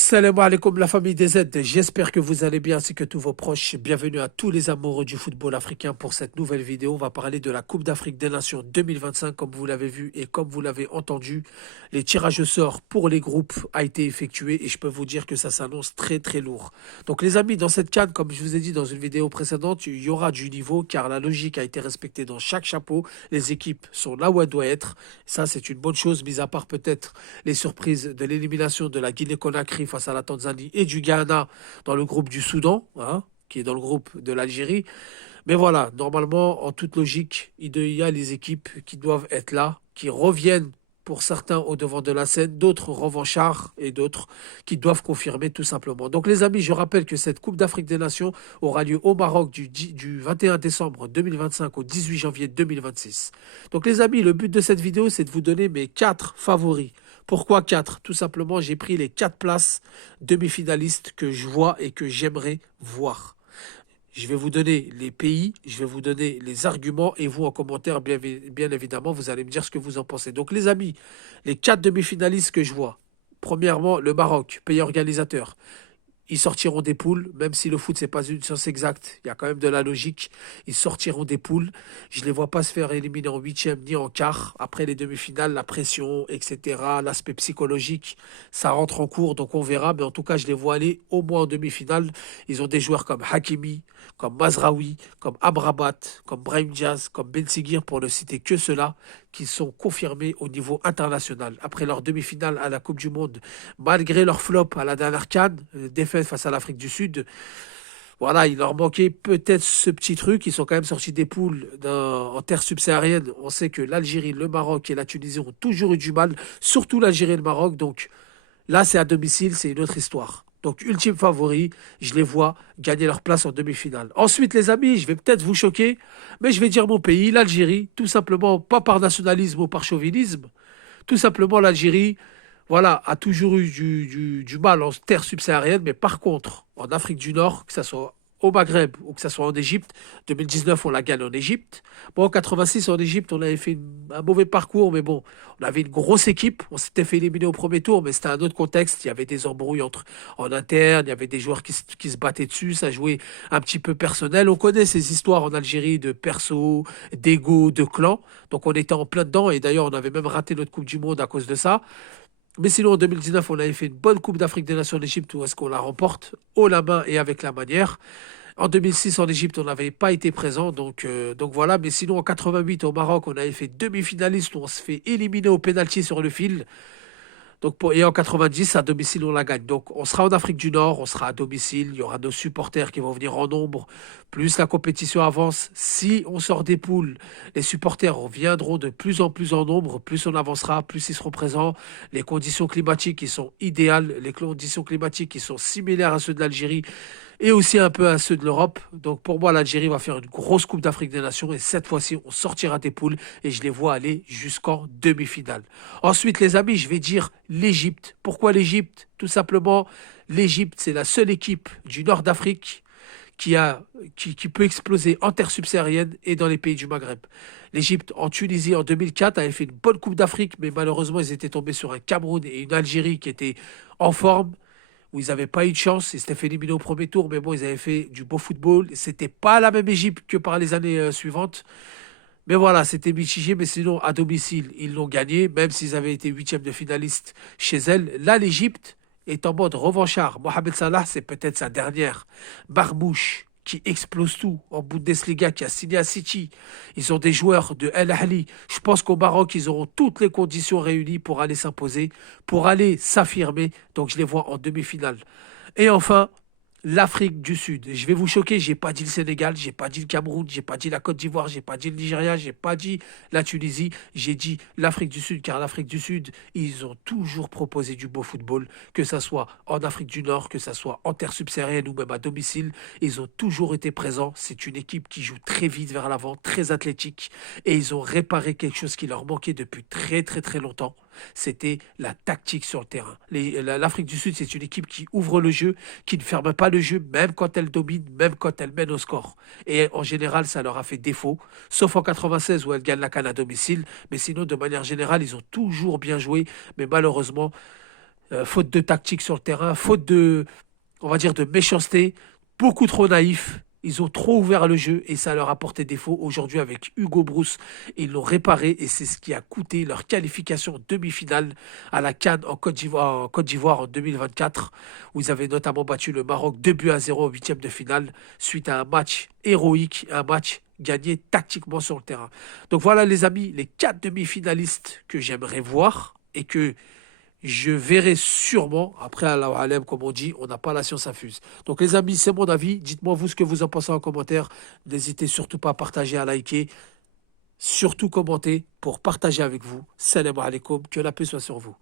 Salam alaikum la famille des Z, j'espère que vous allez bien ainsi que tous vos proches. Bienvenue à tous les amoureux du football africain pour cette nouvelle vidéo. On va parler de la Coupe d'Afrique des Nations 2025 comme vous l'avez vu et comme vous l'avez entendu. Les tirages au sort pour les groupes a été effectué et je peux vous dire que ça s'annonce très très lourd. Donc les amis, dans cette CAN, comme je vous ai dit dans une vidéo précédente, il y aura du niveau car la logique a été respectée dans chaque chapeau. Les équipes sont là où elles doivent être. Ça c'est une bonne chose, mis à part peut-être les surprises de l'élimination de la Guinée-Conakry face à la Tanzanie et du Ghana dans le groupe du Soudan, hein, qui est dans le groupe de l'Algérie. Mais voilà, normalement, en toute logique, il y a les équipes qui doivent être là, qui reviennent pour certains au devant de la scène, d'autres revanchards et d'autres qui doivent confirmer tout simplement. Donc les amis, je rappelle que cette Coupe d'Afrique des Nations aura lieu au Maroc du 21 décembre 2025 au 18 janvier 2026. Donc les amis, le but de cette vidéo, c'est de vous donner mes 4 favoris. Pourquoi 4? Tout simplement, j'ai pris les 4 places demi-finalistes que je vois et que j'aimerais voir. Je vais vous donner les pays, je vais vous donner les arguments et vous en commentaire, bien évidemment, vous allez me dire ce que vous en pensez. Donc les amis, les 4 demi-finalistes que je vois. Premièrement, le Maroc, pays organisateur. Ils sortiront des poules, même si le foot, c'est pas une science exacte. Il y a quand même de la logique. Ils sortiront des poules. Je ne les vois pas se faire éliminer en huitième ni en quart. Après les demi-finales, la pression, etc., l'aspect psychologique, ça rentre en cours, donc on verra. Mais en tout cas, je les vois aller au moins en demi-finale. Ils ont des joueurs comme Hakimi, comme Mazraoui, comme Amrabat, comme Brahim Diaz, comme Ben Seguir, pour ne citer que ceux-là, qui sont confirmés au niveau international. Après leur demi-finale à la Coupe du Monde, malgré leur flop à la dernière CAN, défaite face à l'Afrique du Sud, voilà, il leur manquait peut-être ce petit truc. Ils sont quand même sortis des poules en terre subsaharienne. On sait que l'Algérie, le Maroc et la Tunisie ont toujours eu du mal, surtout l'Algérie et le Maroc. Donc là, c'est à domicile, c'est une autre histoire. Donc, ultime favori, je les vois gagner leur place en demi-finale. Ensuite, les amis, je vais peut-être vous choquer, mais je vais dire mon pays, l'Algérie, tout simplement, pas par nationalisme ou par chauvinisme. Tout simplement, l'Algérie, voilà, a toujours eu du mal en terre subsaharienne, mais par contre, en Afrique du Nord, que ce soit au Maghreb ou que ce soit en Égypte, 2019, on la gagne en Égypte. Bon, en 86, en Égypte, on avait fait un mauvais parcours, mais bon, on avait une grosse équipe. On s'était fait éliminer au premier tour, mais c'était un autre contexte. Il y avait des embrouilles en interne, il y avait des joueurs qui se battaient dessus, ça jouait un petit peu personnel. On connaît ces histoires en Algérie de perso, d'ego, de clan. Donc on était en plein dedans, et d'ailleurs, on avait même raté notre Coupe du Monde à cause de ça. Mais sinon, en 2019, on avait fait une bonne Coupe d'Afrique des Nations en Égypte où est-ce qu'on la remporte haut la main et avec la manière. En 2006, en Égypte, on n'avait pas été présent, donc voilà. Mais sinon, en 88, au Maroc, on avait fait demi-finaliste où on se fait éliminer au pénalty sur le fil. Donc et en 90, à domicile, on la gagne. Donc on sera en Afrique du Nord, on sera à domicile, il y aura nos supporters qui vont venir en nombre, plus la compétition avance. Si on sort des poules, les supporters viendront de plus en plus en nombre, plus on avancera, plus ils seront présents. Les conditions climatiques qui sont idéales, les conditions climatiques qui sont similaires à ceux de l'Algérie et aussi un peu à ceux de l'Europe. Donc pour moi, l'Algérie va faire une grosse Coupe d'Afrique des Nations et cette fois-ci, on sortira des poules et je les vois aller jusqu'en demi-finale. Ensuite, les amis, je vais dire l'Égypte. Pourquoi l'Égypte? Tout simplement, l'Égypte, c'est la seule équipe du nord d'Afrique qui peut exploser en terre subsaharienne et dans les pays du Maghreb. L'Égypte, en Tunisie, en 2004, avait fait une bonne Coupe d'Afrique, mais malheureusement, ils étaient tombés sur un Cameroun et une Algérie qui étaient en forme, où ils n'avaient pas eu de chance. Ils s'étaient fait éliminer au premier tour, mais bon, ils avaient fait du beau football. C'était pas la même Égypte que par les années suivantes. Mais voilà, c'était mitigé, mais sinon, à domicile, ils l'ont gagné, même s'ils avaient été huitièmes de finaliste chez elle. Là, l'Égypte est en mode revanchard. Mohamed Salah, c'est peut-être sa dernière. Barmouche, qui explose tout en Bundesliga, qui a signé à City. Ils ont des joueurs de El Ahly. Je pense qu'au Maroc, ils auront toutes les conditions réunies pour aller s'imposer, pour aller s'affirmer. Donc, je les vois en demi-finale. Et enfin, l'Afrique du Sud. Je vais vous choquer, j'ai pas dit le Sénégal, j'ai pas dit le Cameroun, j'ai pas dit la Côte d'Ivoire, j'ai pas dit le Nigeria, j'ai pas dit la Tunisie, j'ai dit l'Afrique du Sud, car l'Afrique du Sud, ils ont toujours proposé du beau football, que ça soit en Afrique du Nord, que ça soit en terre subsaharienne ou même à domicile, ils ont toujours été présents. C'est une équipe qui joue très vite vers l'avant, très athlétique, et ils ont réparé quelque chose qui leur manquait depuis très très très longtemps. C'était la tactique sur le terrain. L'Afrique du Sud, c'est une équipe qui ouvre le jeu, qui ne ferme pas le jeu, même quand elle domine, même quand elle mène au score. Et en général, ça leur a fait défaut, sauf en 96 où elle gagne la CAN à domicile. Mais sinon, de manière générale, ils ont toujours bien joué. Mais malheureusement, faute de tactique sur le terrain, faute de, on va dire, de méchanceté, beaucoup trop naïfs. Ils ont trop ouvert le jeu et ça leur a porté défaut. Aujourd'hui, avec Hugo Brousse, ils l'ont réparé et c'est ce qui a coûté leur qualification en demi-finale à la CAN en Côte d'Ivoire en 2024, où ils avaient notamment battu le Maroc 2-0 en huitième de finale suite à un match héroïque, un match gagné tactiquement sur le terrain. Donc voilà les amis, les 4 demi-finalistes que j'aimerais voir et que je verrai sûrement, après Allah Alem, comme on dit, on n'a pas la science infuse. Donc les amis, c'est mon avis. Dites-moi vous ce que vous en pensez en commentaire. N'hésitez surtout pas à partager, à liker, surtout commenter pour partager avec vous. Salam alaikum, que la paix soit sur vous.